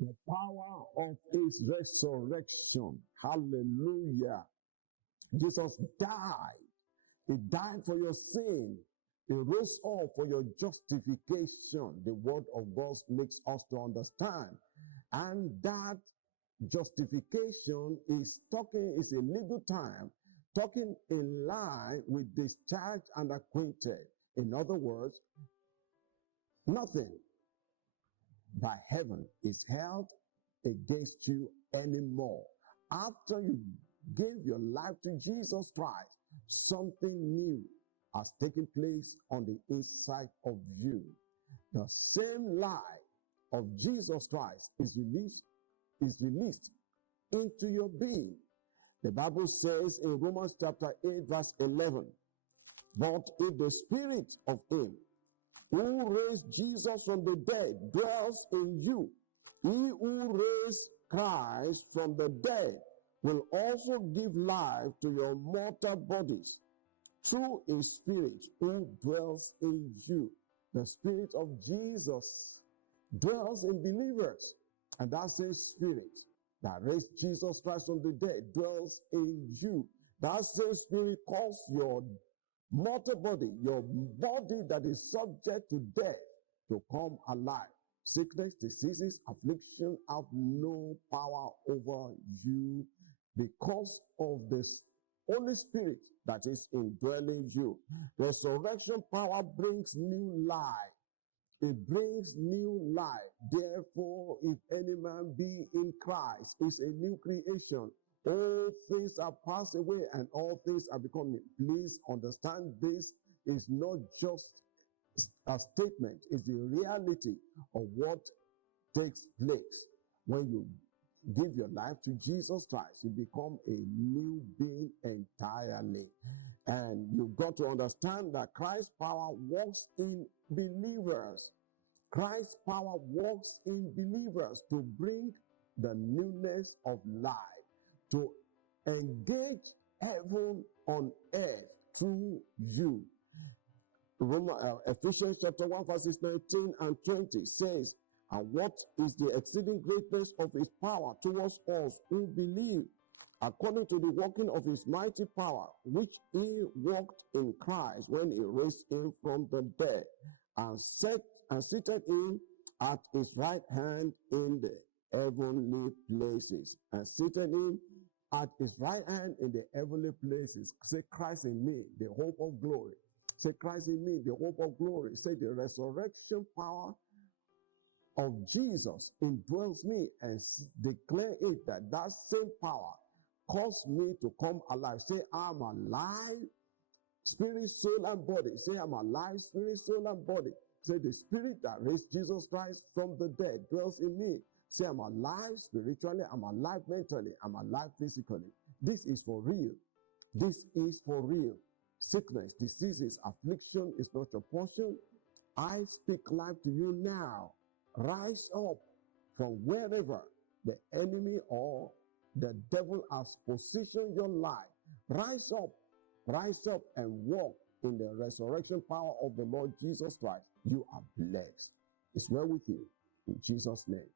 The power of his resurrection. Hallelujah. Jesus died. He died for your sin. He rose up for your justification. The word of God makes us to understand. And that justification is a legal term, talking in line with discharged and acquitted. In other words, nothing by heaven is held against you anymore. After you gave your life to Jesus Christ, something new has taken place on the inside of you. The same life of Jesus Christ is released into your being. The Bible says in Romans chapter 8 verse 11, but if the spirit of him who raised Jesus from the dead dwells in you, he who raised Christ from the dead will also give life to your mortal bodies through his spirit who dwells in you. The spirit of Jesus dwells in believers. And that same spirit that raised Jesus Christ from the dead dwells in you. That same spirit calls your mortal body, your body that is subject to death, to come alive. Sickness, diseases, affliction have no power over you because of this Holy Spirit that is indwelling you. Resurrection power brings new life. It brings new life. Therefore, if any man be in Christ, is a new creation. All things are passed away and all things are becoming. Please understand, this is not just a statement. It's the reality of what takes place. When you give your life to Jesus Christ, you become a new being entirely. And you've got to understand that Christ's power works in believers. Christ's power works in believers to bring the newness of life, to engage heaven on earth through you. Ephesians chapter 1 verses 19 and 20 says, and what is the exceeding greatness of his power towards us who believe, according to the working of his mighty power, which he worked in Christ when he raised him from the dead, and seated him at his right hand in the heavenly places. And seated him at his right hand in the heavenly places. Say, Christ in me, the hope of glory. Say, Christ in me, the hope of glory. Say, the resurrection power of Jesus indwells me, and declare it that that same power caused me to come alive. Say, I'm alive, spirit, soul, and body. Say, I'm alive, spirit, soul, and body. Say, the spirit that raised Jesus Christ from the dead dwells in me. Say, I'm alive spiritually, I'm alive mentally, I'm alive physically. This is for real. This is for real. Sickness, diseases, affliction is not your portion. I speak life to you now. Rise up from wherever the enemy or the devil has positioned your life. Rise up and walk in the resurrection power of the Lord Jesus Christ. You are blessed. It's well with you. In Jesus' name.